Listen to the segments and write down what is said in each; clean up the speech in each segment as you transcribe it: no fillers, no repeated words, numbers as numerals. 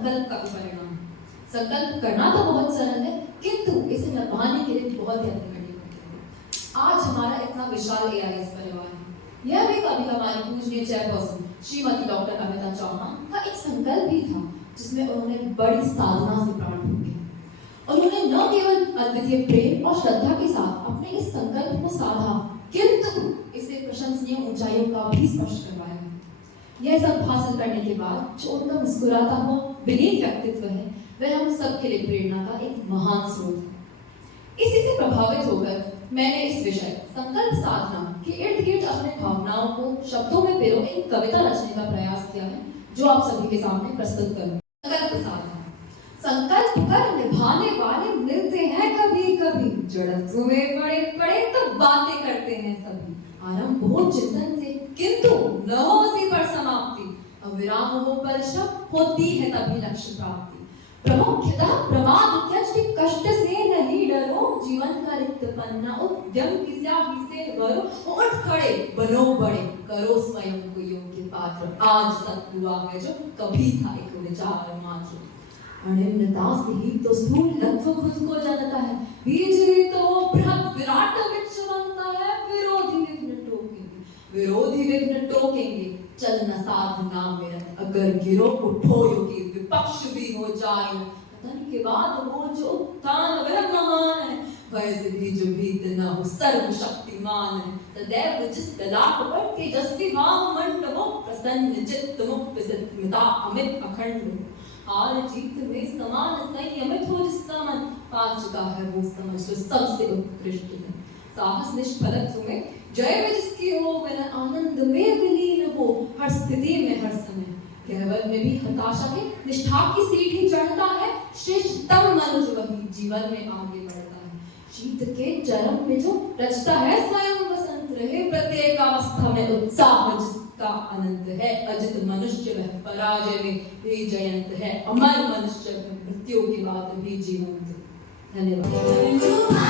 संकल्प का परिणाम। संकल्प करना तो बहुत सरल है, किंतु इसे निभाने के लिए बहुत यत्न करने पड़ते हैं। आज हमारा इतना विशाल AIS परिवार है, यह भी कभी हमारी पूजनीय चेयरपर्सन श्रीमती डॉक्टर अमिता चौहान का एक संकल्प भी था, जिसमें उन्होंने बड़ी साधना से प्राण फूंके। उन्होंने न केवल अद्वितीय प्रेम और श्रद्धा के साथ अपने इस संकल्प को साधा, किंतु इसे प्रशंसनीय ऊंचाइयों का भी स्पर्श करवाया। यह सब हासिल करने के बाद जो उनका मुस्कुराता हुआ विनीत व्यक्तित्व है, वह हम सबके लिए प्रेरणा का एक महान स्रोत है। इसी से प्रभावित होकर मैंने इस विषय संकल्प साधना के इर्द गिर्द अपने भावनाओं को शब्दों में पिरो एक कविता रचने का प्रयास किया है, जो आप सभी के सामने प्रस्तुत करूं। संकल्प साधना। संकल्प कर निभाने वाले मिलते हैं कभी कभी, जड़त्व में पड़े पड़े तो बातें करते हैं सभी। आरंभ हो चिंतन से, किंतु न हो उसी पर समाप्ति। अविराम हो परिश्रम, होती है तभी लक्ष्य प्राप्ति। प्रमुख्यतः प्रमाद त्यज के कष्ट से नहीं डरो, जीवन का रिक्त पन्ना उद्यम की स्याही से भरो। उठ खड़े बनो बड़े, करो स्वयं को योग्य पात्र। आज तक हुआ है जो कभी था एक विचार मात्र। अनिम्नता से ही तो स्थूल लक्ष्य खुद को जानता है, बीज ही तो बृहद विराट वृक्ष बनता है। विरोधी विघ्न टोकेंगे, चल न साधना मेरा। अगर गिरो उठो योगी, विपक्ष भी हो जाए। पतन के बाद वो जो उत्थान वह महान है, वैसे भी जो भीत न हो सर्वशक्तिमान है। सदैव जिस ललाट पर तेजस्वी भाव मंडो, प्रसन्न चित्त मुक्त स्मिता अमित अखंड। हार जीत में समान संयमित हो जिसका मन, पा चुका है वो समझ लो सबसे उत्कृष्ट है। साहस निष्फलत्व में जय में जिसकी हो, वह आनंद में विलीन हो हर स्थिति में हर समय। केवल में भी हताशा के निष्ठा की सीढ़ी चढ़ता है, श्रेष्ठतम मनुष्य वही जीवन में आगे बढ़ता है। शीत के चरम में जो रचता है स्वयं वसंत रहे, प्रत्येक अवस्था में उत्साह जिसका अनंत है। अजित मनुष्य वह पराजय में भी जयंत है, अमर मनुष्य वह मृत्यु के बाद भी जीवंत। धन्यवाद।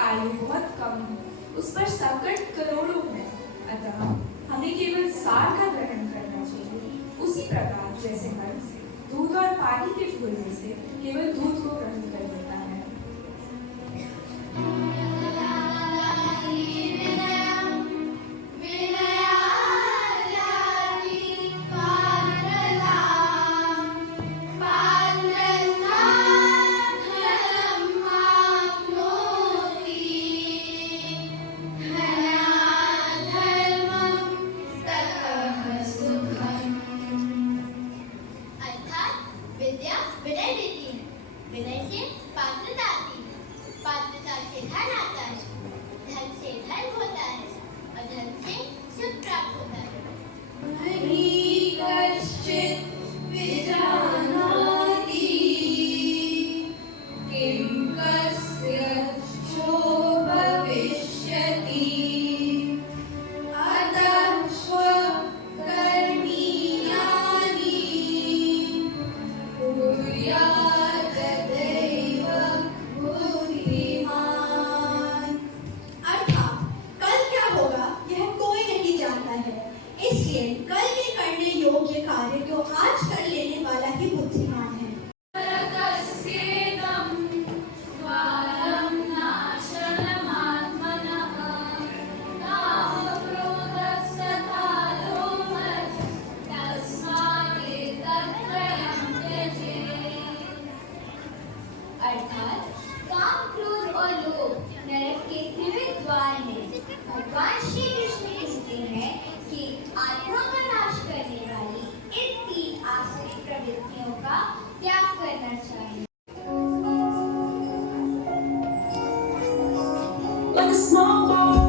आयु बहुत कम है, उस पर संकट करोड़ों है, अतः हमें केवल सार का ग्रहण करना चाहिए। उसी प्रकार जैसे हंस दूध और पानी के घुलने से केवल दूध को ग्रहण कर लेता है। like a small boat